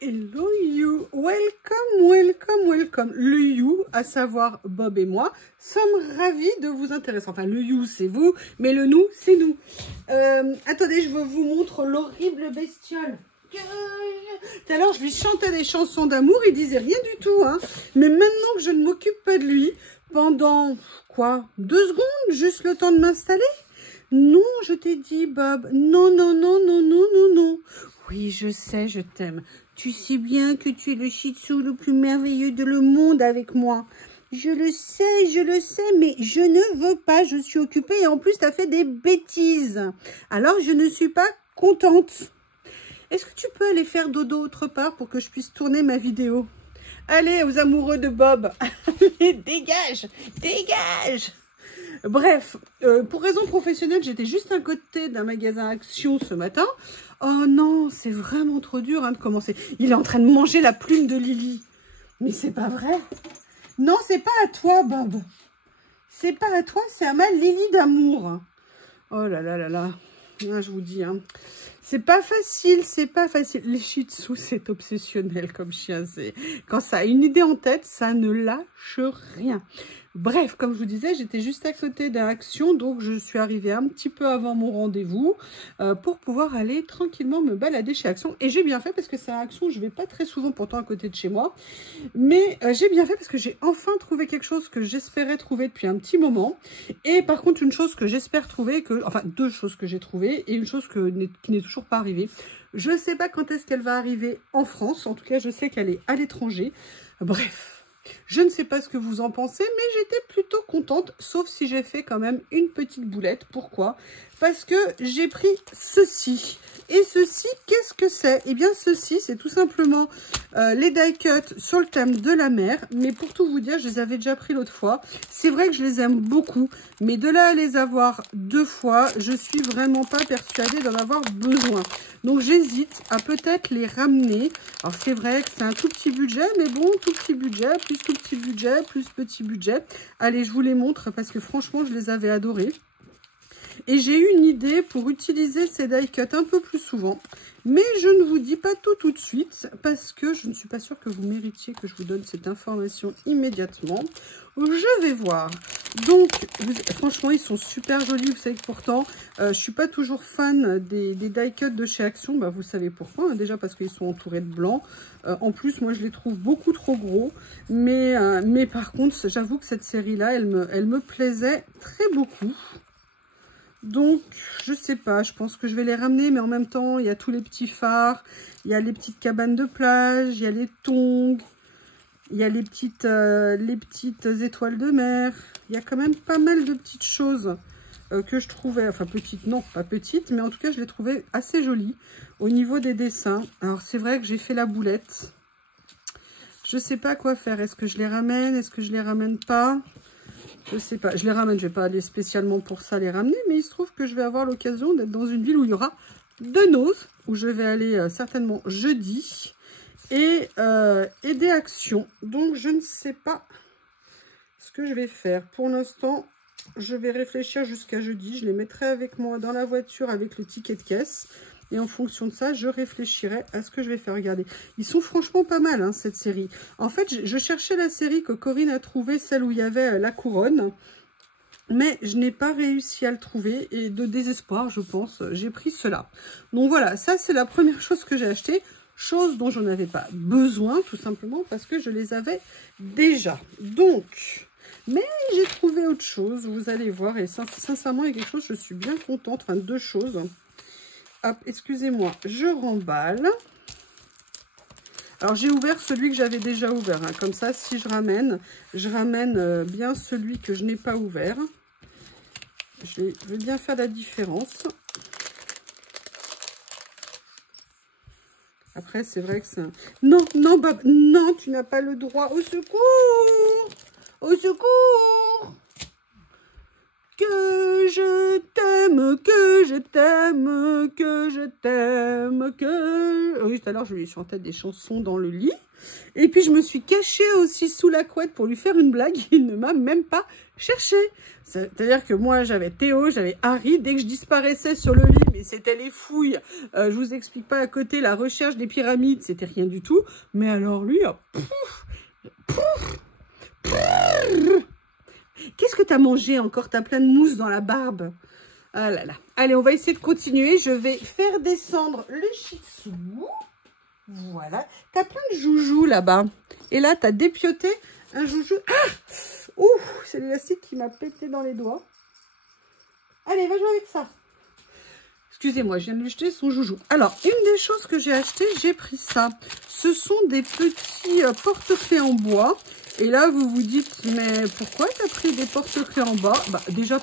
Hello you, welcome, welcome, welcome. Le you, à savoir Bob et moi, sommes ravis de vous intéresser. Enfin, le you, c'est vous, mais le nous, c'est nous. Attendez, je vous montre l'horrible bestiole. Tout à l'heure, je lui chantais des chansons d'amour, il disait rien du tout. Hein. Mais maintenant que je ne m'occupe pas de lui, pendant, quoi, 2 secondes, juste le temps de m'installer? Non, je t'ai dit, Bob. Non, non, non, non, non, non, non. Oui, je sais, je t'aime. Tu sais bien que tu es le shih tzu le plus merveilleux de le monde avec moi. Je le sais, mais je ne veux pas. Je suis occupée et en plus, tu as fait des bêtises. Alors, je ne suis pas contente. Est-ce que tu peux aller faire dodo autre part pour que je puisse tourner ma vidéo? Allez, aux amoureux de Bob. Allez, dégage, dégage. Bref, pour raison professionnelle, j'étais juste à côté d'un magasin Action ce matin. Oh non, c'est vraiment trop dur hein, de commencer. Il est en train de manger la plume de Lily. Mais c'est pas vrai. Non, c'est pas à toi, Bob. C'est pas à toi, c'est à ma Lily d'amour. Oh là là là là. Ah, je vous dis, hein. C'est pas facile, c'est pas facile. Les shih tzus, c'est obsessionnel comme chien. Quand ça a une idée en tête, ça ne lâche rien. Bref, comme je vous disais, j'étais juste à côté d'Action, donc je suis arrivée un petit peu avant mon rendez-vous pour pouvoir aller tranquillement me balader chez Action. Et j'ai bien fait parce que c'est à Action, je vais pas très souvent pourtant à côté de chez moi. Mais j'ai bien fait parce que j'ai enfin trouvé quelque chose que j'espérais trouver depuis un petit moment. Et par contre, une chose que j'espère trouver, enfin 2 choses que j'ai trouvées et une chose qui n'est toujours pas arrivée. Je ne sais pas quand est-ce qu'elle va arriver en France, en tout cas je sais qu'elle est à l'étranger. Bref. Je ne sais pas ce que vous en pensez, mais j'étais plutôt contente, sauf si j'ai fait quand même une petite boulette. Pourquoi? Parce que j'ai pris ceci. Et ceci, qu'est-ce que c'est? Eh bien, ceci, c'est tout simplement les die cuts sur le thème de la mer. Mais pour tout vous dire, je les avais déjà pris l'autre fois. C'est vrai que je les aime beaucoup, mais de là à les avoir 2 fois, je suis vraiment pas persuadée d'en avoir besoin. Donc, j'hésite à peut-être les ramener. Alors, c'est vrai que c'est un tout petit budget, mais bon, tout petit budget, plus tout petit budget, plus petit budget. Allez, je vous les montre parce que franchement, je les avais adorés. Et j'ai eu une idée pour utiliser ces die cuts un peu plus souvent. Mais je ne vous dis pas tout de suite parce que je ne suis pas sûre que vous méritiez que je vous donne cette information immédiatement. Je vais voir. Donc, franchement, ils sont super jolis. Vous savez que pourtant, je ne suis pas toujours fan des die cuts de chez Action. Bah, vous savez pourquoi. Hein, déjà parce qu'ils sont entourés de blanc. En plus, moi, je les trouve beaucoup trop gros. Mais par contre, j'avoue que cette série-là, elle me plaisait très beaucoup. Donc, je sais pas, je pense que je vais les ramener, mais en même temps, il y a tous les petits phares, il y a les petites cabanes de plage, il y a les tongs, il y a les petites étoiles de mer. Il y a quand même pas mal de petites choses que je trouvais, enfin petites, non, pas petites, mais en tout cas, je les trouvais assez jolies au niveau des dessins. Alors, c'est vrai que j'ai fait la boulette. Je sais pas quoi faire. Est-ce que je les ramène? Est-ce que je les ramène pas? Je sais pas, je les ramène, je vais pas aller spécialement pour ça les ramener, mais il se trouve que je vais avoir l'occasion d'être dans une ville où il y aura de Nose, où je vais aller certainement jeudi, et des Actions. Donc je ne sais pas ce que je vais faire. Pour l'instant, je vais réfléchir jusqu'à jeudi, je les mettrai avec moi dans la voiture avec le ticket de caisse. Et en fonction de ça, je réfléchirai à ce que je vais faire. Regardez, ils sont franchement pas mal, hein, cette série. En fait, je cherchais la série que Corinne a trouvée, celle où il y avait la couronne. Mais je n'ai pas réussi à le trouver. Et de désespoir, je pense, j'ai pris cela. Donc voilà, ça c'est la première chose que j'ai achetée. Chose dont je n'avais pas besoin, tout simplement, parce que je les avais déjà. Donc... Mais j'ai trouvé autre chose, vous allez voir. Et sincèrement, il y a quelque chose, je suis bien contente. Enfin, 2 choses. Hop, excusez-moi, je remballe. Alors, j'ai ouvert celui que j'avais déjà ouvert. Hein. Comme ça, si je ramène bien celui que je n'ai pas ouvert. Je vais bien faire la différence. Après, c'est vrai que c'est un... Non, non, Bob, non, tu n'as pas le droit. Au secours! Au secours! Que je t'aime, que je t'aime, que je t'aime, que... Oui, tout à l'heure, je lui chantais des chansons dans le lit. Et puis, je me suis cachée aussi sous la couette pour lui faire une blague. Il ne m'a même pas cherché. C'est-à-dire que moi, j'avais Théo, j'avais Harry. Dès que je disparaissais sur le lit, mais c'était les fouilles. Je vous explique pas à côté, la recherche des pyramides, c'était rien du tout. Mais alors lui, qu'est-ce que t'as mangé encore? T'as plein de mousse dans la barbe. Ah là là. Allez, on va essayer de continuer. Je vais faire descendre le shih tzu. Voilà. T'as plein de joujoux là-bas. Et là, t'as dépioté un joujou. Ah! Ouh, c'est l'élastique qui m'a pété dans les doigts. Allez, va jouer avec ça. Excusez-moi, je viens de lui jeter son joujou. Alors, une des choses que j'ai acheté, j'ai pris ça. Ce sont des petits porte-clés en bois. Et là, vous vous dites, mais pourquoi tu as pris des porte-clés en bois? Bah, déjà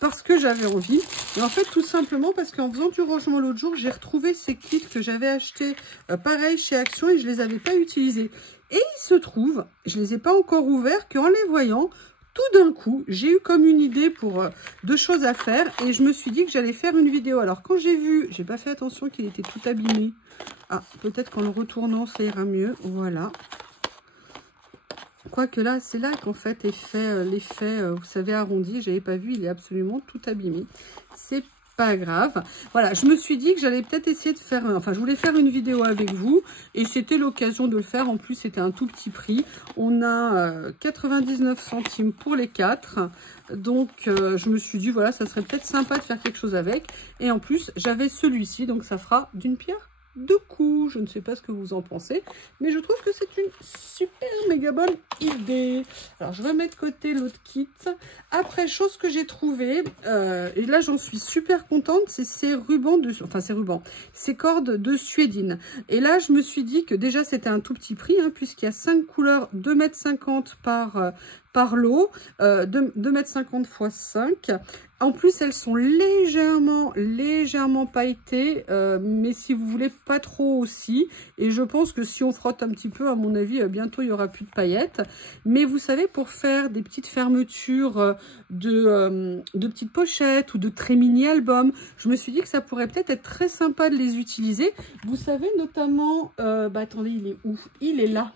parce que j'avais envie. Et en fait, tout simplement parce qu'en faisant du rangement l'autre jour, j'ai retrouvé ces kits que j'avais achetés pareil chez Action et je ne les avais pas utilisés. Et il se trouve, je ne les ai pas encore ouverts, qu'en les voyant, tout d'un coup, j'ai eu comme une idée pour deux choses à faire et je me suis dit que j'allais faire une vidéo. Alors, quand j'ai vu, j'ai pas fait attention qu'il était tout abîmé. Ah, peut-être qu'en le retournant, ça ira mieux. Voilà. Quoique là, c'est là qu'en fait est fait l'effet, vous savez, arrondi. J'avais pas vu, il est absolument tout abîmé. C'est pas grave. Voilà, je me suis dit que j'allais peut-être essayer de faire, enfin, je voulais faire une vidéo avec vous et c'était l'occasion de le faire. En plus, c'était un tout petit prix. On a 99 centimes pour les 4. Donc, je me suis dit, voilà, ça serait peut-être sympa de faire quelque chose avec. Et en plus, j'avais celui-ci, donc ça fera d'une pierre deux coups. Je ne sais pas ce que vous en pensez, mais je trouve que c'est une super méga bonne idée. Alors, je vais mettre de côté l'autre kit. Après, chose que j'ai trouvé, et là, j'en suis super contente, c'est ces rubans, ces cordes de suédine. Et là, je me suis dit que déjà, c'était un tout petit prix, hein, puisqu'il y a 5 couleurs, 2,50 m par lot, 2,50 m x 5. En plus, elles sont légèrement pailletées, mais si vous voulez, pas trop aussi. Et je pense que si on frotte un petit peu, à mon avis, bientôt, il n'y aura plus de paillettes. Mais vous savez, pour faire des petites fermetures de petites pochettes ou de très mini-albums, je me suis dit que ça pourrait peut-être être très sympa de les utiliser. Vous savez, notamment... attendez, il est où? Il est là.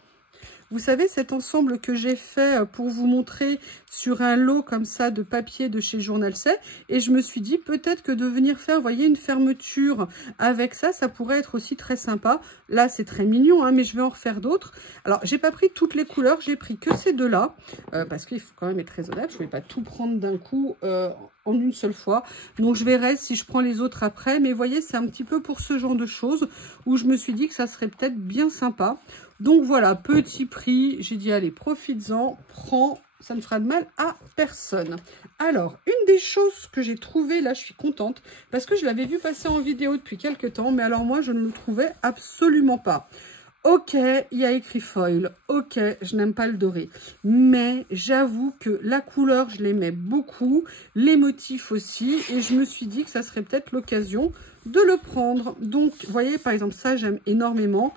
Vous savez, cet ensemble que j'ai fait pour vous montrer sur un lot comme ça de papier de chez Journal C. Et je me suis dit peut-être que de venir faire, vous voyez, une fermeture avec ça, ça pourrait être aussi très sympa. Là, c'est très mignon, hein, mais je vais en refaire d'autres. Alors, j'ai pas pris toutes les couleurs, j'ai pris que ces deux-là. Parce qu'il faut quand même être raisonnable, je ne vais pas tout prendre d'un coup en une seule fois. Donc, je verrai si je prends les autres après. Mais vous voyez, c'est un petit peu pour ce genre de choses où je me suis dit que ça serait peut-être bien sympa. Donc voilà, petit prix, j'ai dit allez, profites-en, prends, ça ne fera de mal à personne. Alors, une des choses que j'ai trouvées, là je suis contente, parce que je l'avais vu passer en vidéo depuis quelques temps, mais alors moi je ne le trouvais absolument pas. Ok, il y a écrit foil, ok, je n'aime pas le doré, mais j'avoue que la couleur, je l'aimais beaucoup, les motifs aussi, et je me suis dit que ça serait peut-être l'occasion de le prendre. Donc, vous voyez, par exemple, ça, j'aime énormément.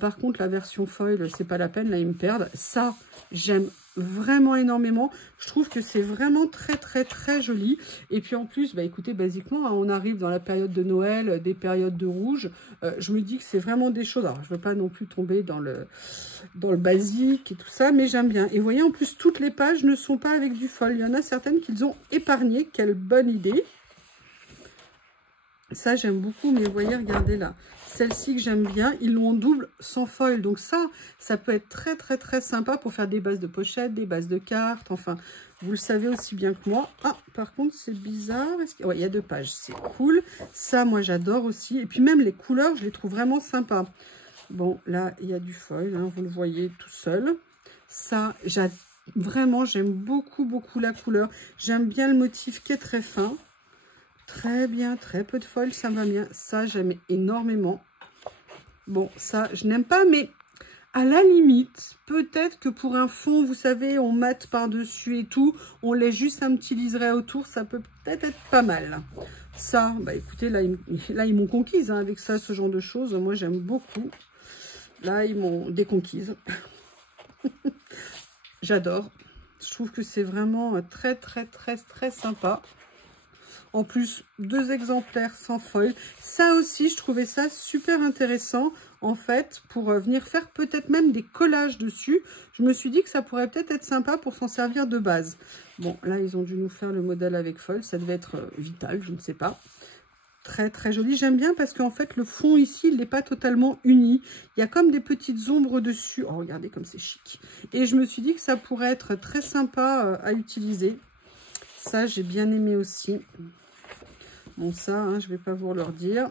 Par contre, la version foil, c'est pas la peine, là, ils me perdent. Ça, j'aime vraiment énormément. Je trouve que c'est vraiment très, très, très joli. Et puis, en plus, bah, écoutez, basiquement, hein, on arrive dans la période de Noël, des périodes de rouge. Je me dis que c'est vraiment des choses... Alors, je veux pas non plus tomber dans le basique et tout ça, mais j'aime bien. Et vous voyez, en plus, toutes les pages ne sont pas avec du foil. Il y en a certaines qu'ils ont épargnées. Quelle bonne idée! Ça, j'aime beaucoup, mais vous voyez, regardez là. Celle-ci que j'aime bien, ils l'ont en double sans foil. Donc ça peut être très, très, très sympa pour faire des bases de pochettes, des bases de cartes. Enfin, vous le savez aussi bien que moi. Ah, par contre, c'est bizarre. Ouais, il y a 2 pages, c'est cool. Ça, moi, j'adore aussi. Et puis même les couleurs, je les trouve vraiment sympas. Bon, là, il y a du foil, hein, vous le voyez tout seul. Ça, vraiment, j'aime beaucoup, beaucoup la couleur. J'aime bien le motif qui est très fin. Très bien, très peu de foil, ça va bien. Ça, j'aime énormément. Bon, ça, je n'aime pas, mais à la limite, peut-être que pour un fond, vous savez, on mate par-dessus et tout, on laisse juste un petit liseré autour, ça peut peut-être être pas mal. Ça, bah écoutez, là, ils m'ont conquise hein, avec ça, ce genre de choses. Moi, j'aime beaucoup. Là, ils m'ont déconquise. J'adore. Je trouve que c'est vraiment très, très, très, très sympa. En plus, 2 exemplaires sans foil. Ça aussi, je trouvais ça super intéressant, en fait, pour venir faire peut-être même des collages dessus. Je me suis dit que ça pourrait peut-être être sympa pour s'en servir de base. Bon, là, ils ont dû nous faire le modèle avec foil. Ça devait être Vital, je ne sais pas. Très, très joli. J'aime bien parce qu'en fait, le fond ici, il n'est pas totalement uni. Il y a comme des petites ombres dessus. Oh, regardez comme c'est chic. Et je me suis dit que ça pourrait être très sympa à utiliser. Ça, j'ai bien aimé aussi. Bon, ça, hein, je ne vais pas vous le redire.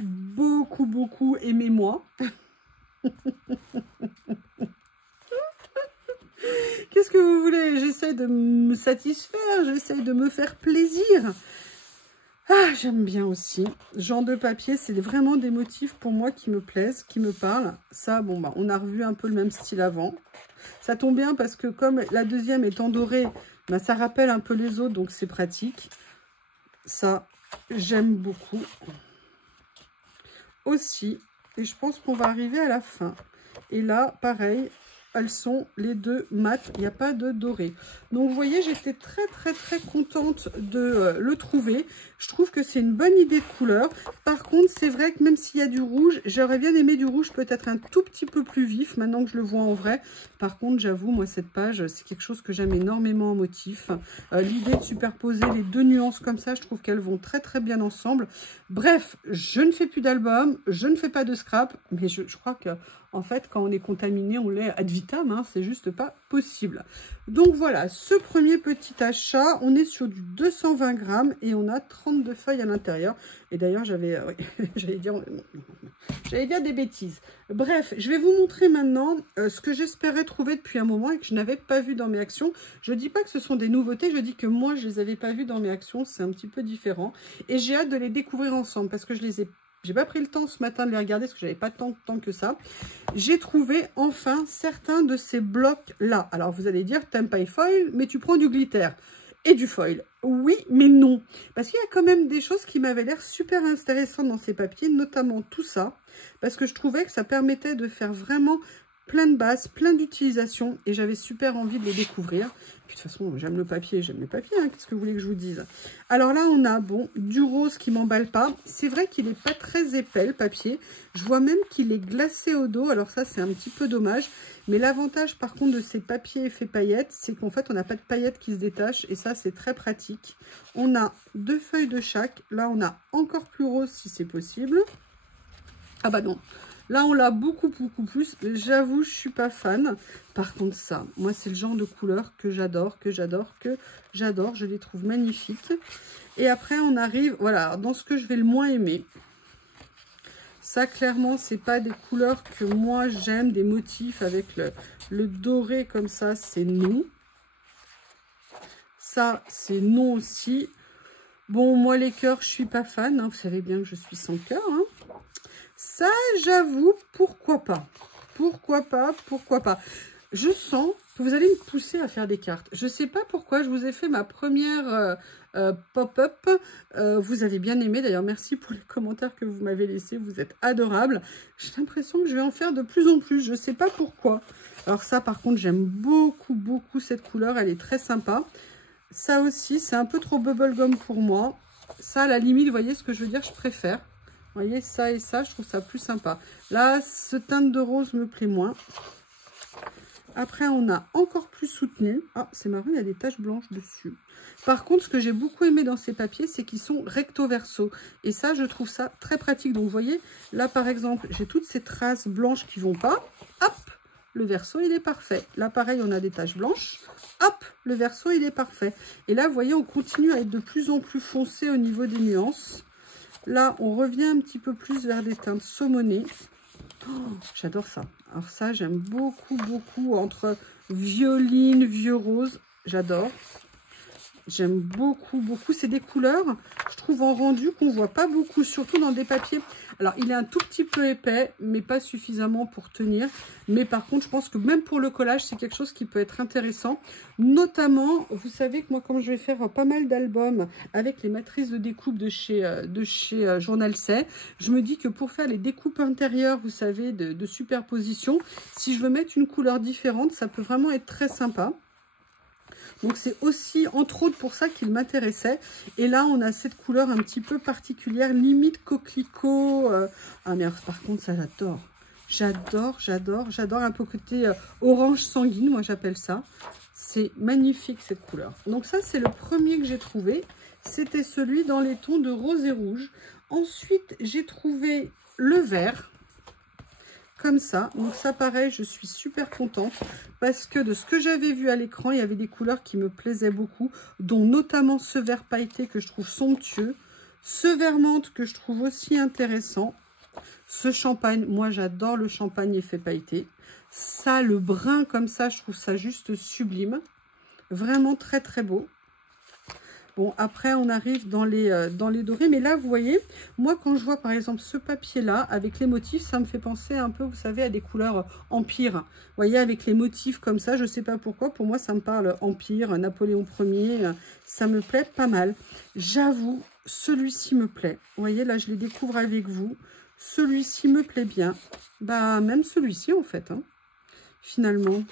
Beaucoup, beaucoup aimez-moi. Qu'est-ce que vous voulez? J'essaie de me satisfaire, j'essaie de me faire plaisir. Ah, j'aime bien aussi. Genre de papier, c'est vraiment des motifs pour moi qui me plaisent, qui me parlent. Ça, bon, bah, on a revu un peu le même style avant. Ça tombe bien parce que comme la deuxième est en doré, bah, ça rappelle un peu les autres, donc c'est pratique. Ça, j'aime beaucoup. Aussi, et je pense qu'on va arriver à la fin. Et là, pareil, elles sont les deux mates, il n'y a pas de doré. Donc vous voyez, j'étais très très contente de le trouver. Je trouve que c'est une bonne idée de couleur. Par contre, c'est vrai que même s'il y a du rouge, j'aurais bien aimé du rouge peut-être un tout petit peu plus vif, maintenant que je le vois en vrai. Par contre, j'avoue, moi, cette page, c'est quelque chose que j'aime énormément en motif. L'idée de superposer les deux nuances comme ça, je trouve qu'elles vont très très bien ensemble. Bref, je ne fais plus d'album, je ne fais pas de scrap, mais je crois que en fait, quand on est contaminé, on l'est ad vitam, hein, c'est juste pas possible. Donc voilà, ce premier petit achat, on est sur du 220 grammes et on a 32 feuilles à l'intérieur. Et d'ailleurs, j'avais, j'allais dire des bêtises. Bref, je vais vous montrer maintenant ce que j'espérais trouver depuis un moment et que je n'avais pas vu dans mes actions. Je dis pas que ce sont des nouveautés, je dis que moi, je les avais pas vues dans mes actions, c'est un petit peu différent. Et j'ai hâte de les découvrir ensemble parce que j'ai pas pris le temps ce matin de les regarder parce que j'avais pas tant de temps que ça. J'ai trouvé enfin certains de ces blocs-là. Alors vous allez dire, t'aimes pas les foils, mais tu prends du glitter et du foil. Oui, mais non. Parce qu'il y a quand même des choses qui m'avaient l'air super intéressantes dans ces papiers, notamment tout ça. Parce que je trouvais que ça permettait de faire vraiment plein de bases, plein d'utilisations. Et j'avais super envie de les découvrir. Puis de toute façon, j'aime le papier, hein, qu'est-ce que vous voulez que je vous dise? Alors là, on a, bon, du rose qui m'emballe pas. C'est vrai qu'il n'est pas très épais, le papier. Je vois même qu'il est glacé au dos. Alors ça, c'est un petit peu dommage. Mais l'avantage, par contre, de ces papiers effet paillettes, c'est qu'en fait, on n'a pas de paillettes qui se détachent. Et ça, c'est très pratique. On a 2 feuilles de chaque. Là, on a encore plus rose, si c'est possible. Ah bah non. Là, on l'a beaucoup plus. J'avoue, je suis pas fan. Par contre, ça, moi, c'est le genre de couleur que j'adore, Je les trouve magnifiques. Et après, on arrive, voilà, dans ce que je vais le moins aimer. Ça, clairement, c'est pas des couleurs que moi, j'aime. Des motifs avec le doré comme ça, c'est non. Ça, c'est non aussi. Bon, moi, les cœurs, je suis pas fan. Hein. Vous savez bien que je suis sans cœur, hein. Ça, j'avoue, pourquoi pas. Pourquoi pas. Je sens que vous allez me pousser à faire des cartes. Je ne sais pas pourquoi, je vous ai fait ma première pop-up. Vous avez bien aimé, d'ailleurs, merci pour les commentaires que vous m'avez laissés. Vous êtes adorables. J'ai l'impression que je vais en faire de plus en plus. Je ne sais pas pourquoi. Alors ça, par contre, j'aime beaucoup cette couleur. Elle est très sympa. Ça aussi, c'est un peu trop bubblegum pour moi. Ça, à la limite, vous voyez ce que je veux dire, je préfère. Vous voyez, ça et ça, je trouve ça plus sympa. Là, ce teinte de rose me plaît moins. Après, on a encore plus soutenu. Ah, c'est marrant, il y a des taches blanches dessus. Par contre, ce que j'ai beaucoup aimé dans ces papiers, c'est qu'ils sont recto verso. Et ça, je trouve ça très pratique. Donc, vous voyez, là, par exemple, j'ai toutes ces traces blanches qui vont pas. Hop, le verso, il est parfait. Là, pareil, on a des taches blanches. Hop, le verso, il est parfait. Et là, vous voyez, on continue à être de plus en plus foncé au niveau des nuances. Là, on revient un petit peu plus vers des teintes saumonées. Oh, j'adore ça. Alors ça, j'aime beaucoup. Entre violine, vieux rose, j'adore. J'aime beaucoup. C'est des couleurs, je trouve, en rendu qu'on ne voit pas beaucoup, surtout dans des papiers. Alors, il est un tout petit peu épais, mais pas suffisamment pour tenir. Mais par contre, je pense que même pour le collage, c'est quelque chose qui peut être intéressant. Notamment, vous savez que moi, comme je vais faire pas mal d'albums avec les matrices de découpe de chez Journal C, je me dis que pour faire les découpes intérieures, vous savez, de superposition, si je veux mettre une couleur différente, ça peut vraiment être très sympa. Donc c'est aussi, entre autres, pour ça qu'il m'intéressait. Et là, on a cette couleur un petit peu particulière, limite coquelicot. Ah mais alors, par contre, ça j'adore. J'adore, j'adore, j'adore un peu côté orange sanguine, moi j'appelle ça. C'est magnifique cette couleur. Donc ça, c'est le premier que j'ai trouvé. C'était celui dans les tons de rose et rouge. Ensuite, j'ai trouvé le vert. Comme ça, donc ça pareil, je suis super contente parce que de ce que j'avais vu à l'écran, il y avait des couleurs qui me plaisaient beaucoup, dont notamment ce vert pailleté que je trouve somptueux, ce vert menthe que je trouve aussi intéressant, ce champagne, moi j'adore le champagne effet pailleté, ça le brun comme ça, je trouve ça juste sublime, vraiment très très beau. Bon, après, on arrive dans les dorés. Mais là, vous voyez, moi, quand je vois, par exemple, ce papier-là, avec les motifs, ça me fait penser un peu, vous savez, à des couleurs Empire. Vous voyez, avec les motifs comme ça, je ne sais pas pourquoi. Pour moi, ça me parle Empire, Napoléon Ier. Ça me plaît pas mal. J'avoue, celui-ci me plaît. Vous voyez, là, je les découvre avec vous. Celui-ci me plaît bien. Bah, même celui-ci, en fait, hein. Finalement,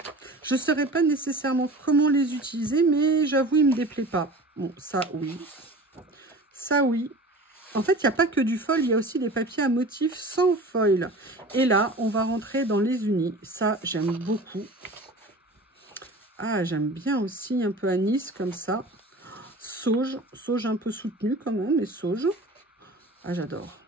je ne saurais pas nécessairement comment les utiliser, mais j'avoue, il ne me déplaît pas. Bon, ça, oui. Ça, oui. En fait, il n'y a pas que du foil, il y a aussi des papiers à motifs sans foil. Et là, on va rentrer dans les unis. Ça, j'aime beaucoup. Ah, j'aime bien aussi un peu anis, comme ça. Sauge. Sauge un peu soutenu quand même, mais sauge. Ah, j'adore.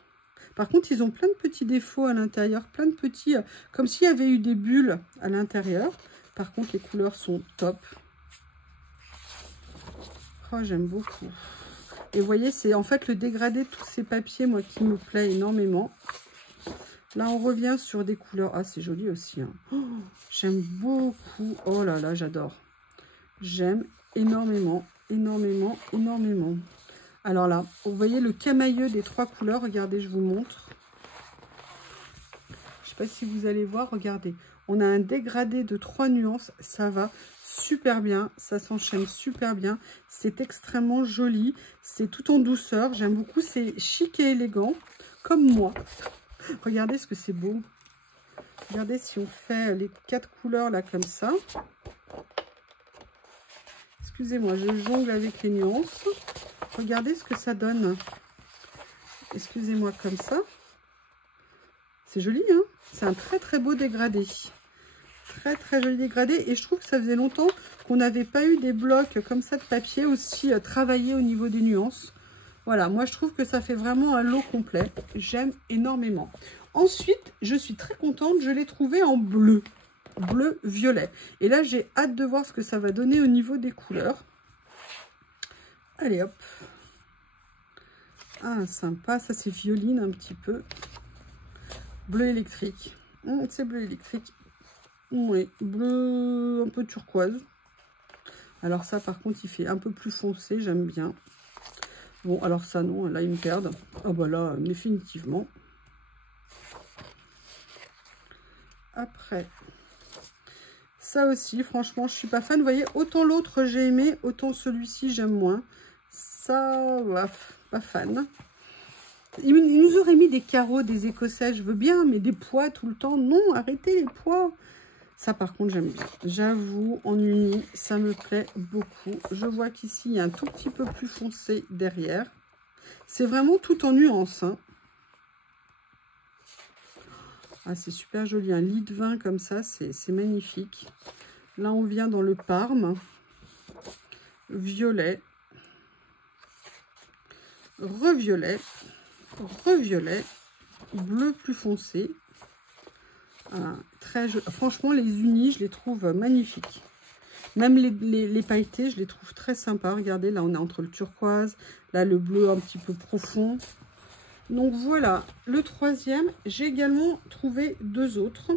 Par contre, ils ont plein de petits défauts à l'intérieur, plein de petits, comme s'il y avait eu des bulles à l'intérieur. Par contre, les couleurs sont top. Oh, j'aime beaucoup. Et vous voyez, c'est en fait le dégradé de tous ces papiers, moi, qui me plaît énormément. Là, on revient sur des couleurs. Ah, c'est joli aussi, hein. Oh, j'aime beaucoup. Oh là là, j'adore. J'aime énormément, énormément, énormément. Alors là, vous voyez le camailleux des trois couleurs. Regardez, je vous montre. Je ne sais pas si vous allez voir. Regardez, on a un dégradé de 3 nuances. Ça va super bien. Ça s'enchaîne super bien. C'est extrêmement joli. C'est tout en douceur. J'aime beaucoup. C'est chic et élégant, comme moi. Regardez ce que c'est beau. Regardez si on fait les 4 couleurs là comme ça. Excusez-moi, je jongle avec les nuances. Regardez ce que ça donne. Excusez-moi, comme ça. C'est joli, hein? C'est un très très beau dégradé. Très très joli dégradé. Et je trouve que ça faisait longtemps qu'on n'avait pas eu des blocs comme ça de papier aussi travaillés au niveau des nuances. Voilà, moi je trouve que ça fait vraiment un lot complet. J'aime énormément. Ensuite, je suis très contente. Je l'ai trouvé en bleu. Bleu-violet. Et là, j'ai hâte de voir ce que ça va donner au niveau des couleurs. Allez hop. Ah, sympa. Ça, c'est violine un petit peu. Bleu électrique. C'est bleu électrique. Oui, bleu un peu turquoise. Alors ça, par contre, il fait un peu plus foncé. J'aime bien. Bon, alors ça, non. Là, ils me perdent. Ah bah là, définitivement. Après... Ça aussi, franchement, je suis pas fan. Vous voyez, autant l'autre j'ai aimé, autant celui-ci j'aime moins. Ça, bah, pas fan. Il nous aurait mis des carreaux, des écossais, je veux bien, mais des pois tout le temps. Non, arrêtez les pois. Ça, par contre, j'aime bien. J'avoue, en uni, ça me plaît beaucoup. Je vois qu'ici, il y a un tout petit peu plus foncé derrière. C'est vraiment tout en nuances, hein. Ah, c'est super joli, un lit de vin comme ça, c'est magnifique. Là, on vient dans le Parme. Violet. Reviolet. Reviolet. Bleu plus foncé. Ah, très joli. Franchement, les unis, je les trouve magnifiques. Même les pailletés, je les trouve très sympas. Regardez, là, on est entre le turquoise. Là, le bleu un petit peu profond. Donc voilà, le troisième, j'ai également trouvé 2 autres.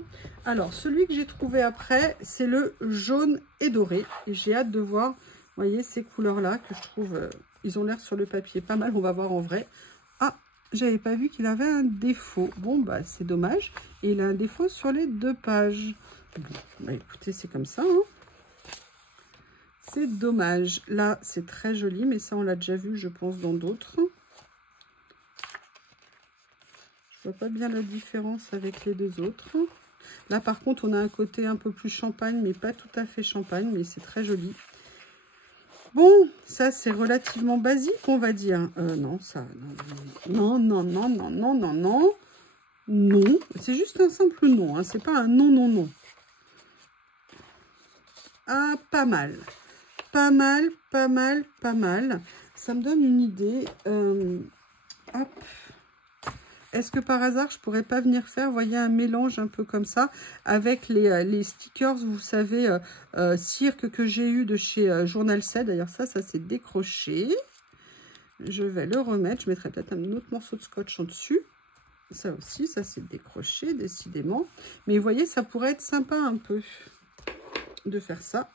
Alors, celui que j'ai trouvé après, c'est le jaune et doré. Et j'ai hâte de voir, vous voyez, ces couleurs-là que je trouve, ils ont l'air sur le papier pas mal. On va voir en vrai. Ah, j'avais pas vu qu'il avait un défaut. Bon, bah, c'est dommage. Et il a un défaut sur les 2 pages. Bon, bah, écoutez, c'est comme ça, hein. C'est dommage. Là, c'est très joli, mais ça, on l'a déjà vu, je pense, dans d'autres. Je vois pas bien la différence avec les 2 autres. Là, par contre, on a un côté un peu plus champagne, mais pas tout à fait champagne, mais c'est très joli. Bon, ça c'est relativement basique, on va dire. Non, ça, non, non, non, non, non, non, non, non. C'est juste un simple non, hein. C'est pas un non, non, non. Ah, pas mal. Pas mal, pas mal, pas mal. Ça me donne une idée. Hop. Est-ce que par hasard, je pourrais pas venir faire, voyez, un mélange un peu comme ça, avec les stickers, vous savez, cirque que j'ai eu de chez Journal 7. D'ailleurs, ça s'est décroché. Je vais le remettre. Je mettrai peut-être un autre morceau de scotch en dessus. Ça aussi, ça s'est décroché, décidément. Mais vous voyez, ça pourrait être sympa un peu de faire ça.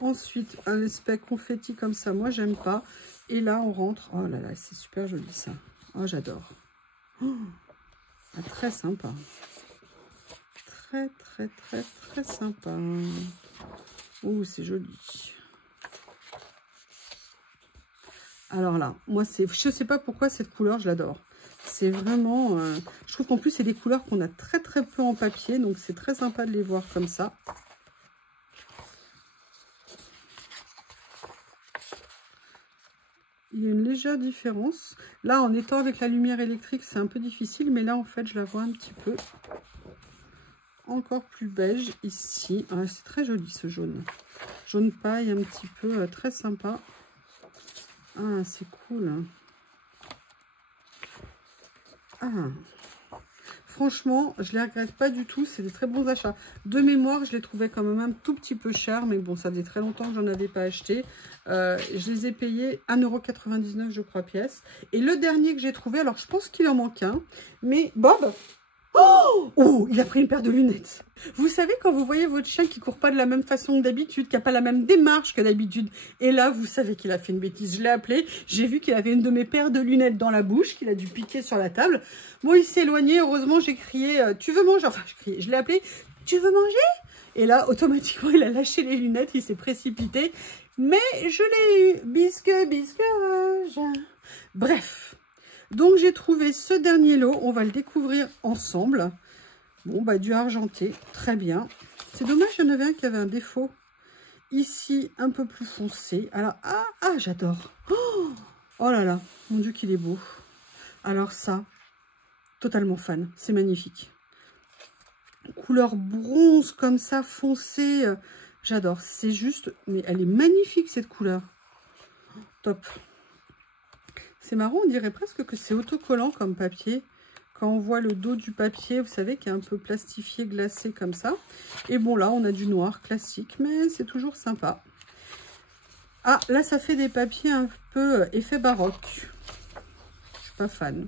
Ensuite, un espèce confetti comme ça, moi, j'aime pas. Et là, on rentre. Oh là là, c'est super joli, ça. Oh, j'adore. Oh, ah, très sympa. Très, très, très, très sympa. Oh, c'est joli. Alors là, moi, je sais pas pourquoi cette couleur, je l'adore. C'est vraiment... je trouve qu'en plus, c'est des couleurs qu'on a très, très peu en papier. Donc, c'est très sympa de les voir comme ça. Il y a une légère différence. Là, en étant avec la lumière électrique, c'est un peu difficile. Mais là, en fait, je la vois un petit peu encore plus beige ici. Ah, c'est très joli, ce jaune. Jaune paille, un petit peu, très sympa. Ah, c'est cool. Ah, franchement, je ne les regrette pas du tout. C'est des très bons achats. De mémoire, je les trouvais quand même un tout petit peu chers. Mais bon, ça faisait très longtemps que je n'en avais pas acheté. Je les ai payés 1,99 € je crois pièce. Et le dernier que j'ai trouvé, alors je pense qu'il en manque un. Mais Bob, oh, il a pris une paire de lunettes. Vous savez, quand vous voyez votre chien qui ne court pas de la même façon que d'habitude, qui n'a pas la même démarche que d'habitude, et là, vous savez qu'il a fait une bêtise. Je l'ai appelé, j'ai vu qu'il avait une de mes paires de lunettes dans la bouche, qu'il a dû piquer sur la table. Bon, il s'est éloigné, heureusement, j'ai crié, tu veux manger? Enfin, je l'ai appelé, tu veux manger? Et là, automatiquement, il a lâché les lunettes, il s'est précipité. Mais je l'ai eu. Bisque, bisquage. Bref. Donc, j'ai trouvé ce dernier lot. On va le découvrir ensemble. Bon, bah, du argenté. Très bien. C'est dommage, il y en avait un qui avait un défaut. Ici, un peu plus foncé. Alors, j'adore. Oh là là, mon Dieu, qu'il est beau. Alors ça, totalement fan. C'est magnifique. Couleur bronze, comme ça, foncé. J'adore. C'est juste... Mais elle est magnifique, cette couleur. Top. C'est marrant, on dirait presque que c'est autocollant comme papier. Quand on voit le dos du papier, vous savez, qui est un peu plastifié, glacé comme ça. Et bon, là, on a du noir classique, mais c'est toujours sympa. Ah, là, ça fait des papiers un peu effet baroque. Je suis pas fan.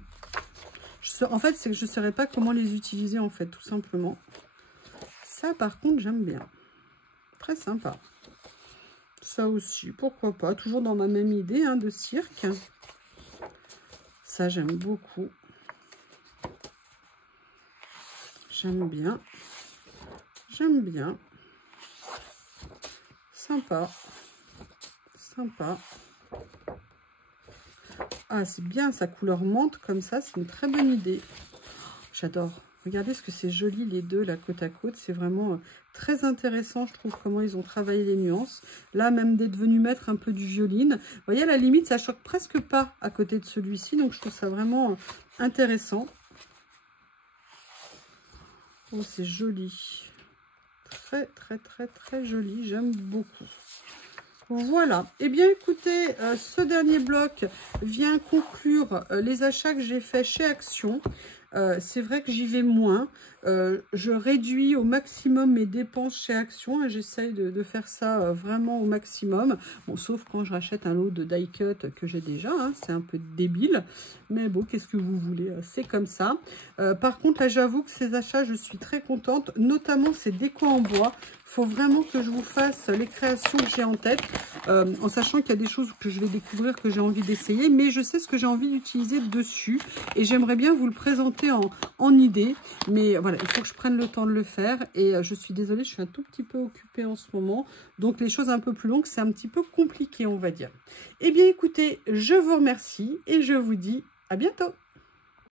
En fait, c'est que je ne saurais pas comment les utiliser, en fait, tout simplement. Ça, par contre, j'aime bien. Très sympa. Ça aussi, pourquoi pas. Toujours dans ma même idée hein, de cirque. Ça, j'aime beaucoup. J'aime bien. J'aime bien. Sympa. Sympa. Ah, c'est bien, sa couleur menthe comme ça. C'est une très bonne idée. J'adore. Regardez ce que c'est joli les deux là côte à côte. C'est vraiment très intéressant, je trouve, comment ils ont travaillé les nuances. Là, même d'être venu mettre un peu du violine. Vous voyez, à la limite, ça choque presque pas à côté de celui-ci. Donc, je trouve ça vraiment intéressant. Oh, c'est joli. Très, très, très, très joli. J'aime beaucoup. Voilà. Eh bien, écoutez, ce dernier bloc vient conclure les achats que j'ai faits chez Action. C'est vrai que j'y vais moins. Je réduis au maximum mes dépenses chez Action. Et j'essaye de faire ça vraiment au maximum. Bon, sauf quand je rachète un lot de die cut que j'ai déjà. Hein, c'est un peu débile. Mais bon, qu'est-ce que vous voulez? C'est comme ça. Par contre, là, j'avoue que ces achats, je suis très contente. Notamment ces décos en bois. Il faut vraiment que je vous fasse les créations que j'ai en tête. En sachant qu'il y a des choses que je vais découvrir, que j'ai envie d'essayer. Mais je sais ce que j'ai envie d'utiliser dessus. Et j'aimerais bien vous le présenter en idée. Mais voilà, il faut que je prenne le temps de le faire. Et je suis désolée, je suis un tout petit peu occupée en ce moment. Donc les choses un peu plus longues, c'est un petit peu compliqué, on va dire. Eh bien écoutez, je vous remercie et je vous dis à bientôt.